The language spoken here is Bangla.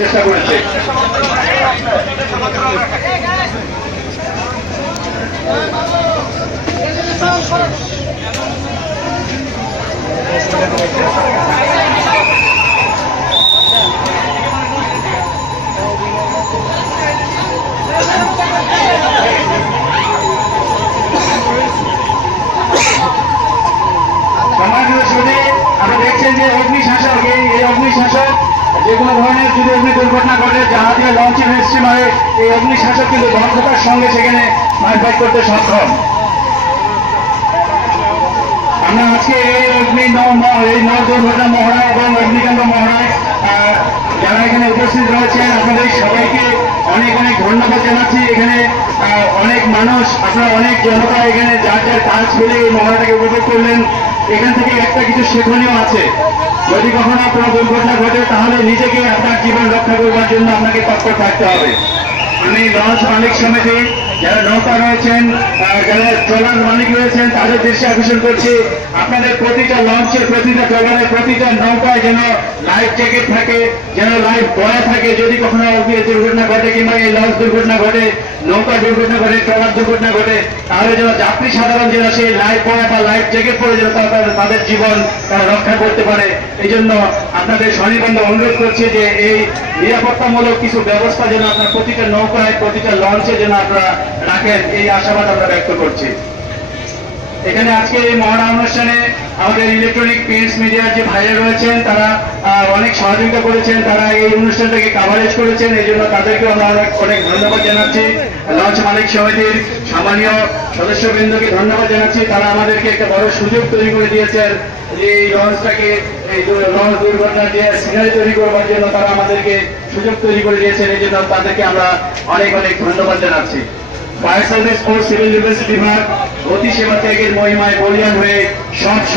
চেষ্টা করেছে। আপনি দেখছেন যে অগ্নিশাসক, এই অগ্নিশাসক যে কোনো ধরনের যদি অগ্নি দুর্ঘটনা ঘটে, জাহাজের লঞ্চের স্টিমারে এই অগ্নিশাসক কিন্তু দক্ষতার সঙ্গে সেখানে ফাইট করতে সক্ষম। আমরা আজকে এই নৌ দুর্ঘটনা মহড়া এবং অগ্নিকাণ্ড মহড়ায় যারা এখানে উপস্থিত রয়েছেন আপনাদের সবাইকে অনেক অনেক ধন্যবাদ জানাচ্ছি। এখানে অনেক মানুষ, আপনারা অনেক জনতা এখানে যার যার কাজ ফেলে এই মহড়াটাকে উপভোগ করলেন। এখান থেকে একটা কিছু শেখনীয় আছে, যদি কখনো কোনো দুর্ঘটনা ঘটে তাহলে নিজেকে আপনার জীবন রক্ষা করবার জন্য আপনাকে তৎপর থাকতে হবে। আমি লঞ্চ মালিক সমিতি যারা নৌকা রয়েছেন, যারা ট্রলার মালিক রয়েছেন, তাদের দৃষ্টি আকর্ষণ করছি, আপনাদের প্রতিটা লঞ্চের, প্রতিটা ট্রলারের, প্রতিটা নৌকায় যেন লাইফ জ্যাকেট থাকে, যেন লাইফ বয়া থাকে। যদি কখনো দুর্ঘটনা ঘটে কিংবা এই লঞ্চ দুর্ঘটনা ঘটে, নৌকা দুর্ঘটনা ঘটে, ট্রলার দুর্ঘটনা ঘটে, তাহলে যেন যাত্রী সাধারণ যেন সেই লাইফ বয়া বা লাইফ জ্যাকেট পরে যেন তাদের জীবন তারা রক্ষা করতে পারে। এই জন্য আপনাদের সনিবন্ধ অনুরোধ করছি যে এই নিরাপত্তামূলক কিছু ব্যবস্থা যেন আপনার প্রতিটা নৌকায়, প্রতিটা লঞ্চে যেন আপনারা রাখেন, এই আশাবাদ আমরা ব্যক্ত করছি। এখানে আজকে এই মহড়া অনুষ্ঠানে আমাদের ইলেকট্রনিক প্রিন্টস মিডিয়ার যে ভাইরা রয়েছেন তারা অনেক সহযোগিতা করেছেন, তারা এই অনুষ্ঠানটাকে কাভারেজ করেছেন, এই জন্য তাদেরকে আমরা অনেক ধন্যবাদ জানাচ্ছি। লঞ্চ মালিক সমিতির সম্মানীয় সদস্যবৃন্দকে ধন্যবাদ জানাচ্ছি, তারা আমাদেরকে একটা বড় সুযোগ তৈরি করে দিয়েছেন যে এই লঞ্চটাকে, এই লঞ্চ দুর্ঘটনার যে সিনারি তৈরি করবার জন্য তারা আমাদেরকে সুযোগ তৈরি করে দিয়েছেন, এই জন্য তাদেরকে আমরা অনেক অনেক ধন্যবাদ জানাচ্ছি। Fire service force civil defence বিভাগ অতি সেবা ত্যাগের মহিমায় বলিয়ান হয়ে সব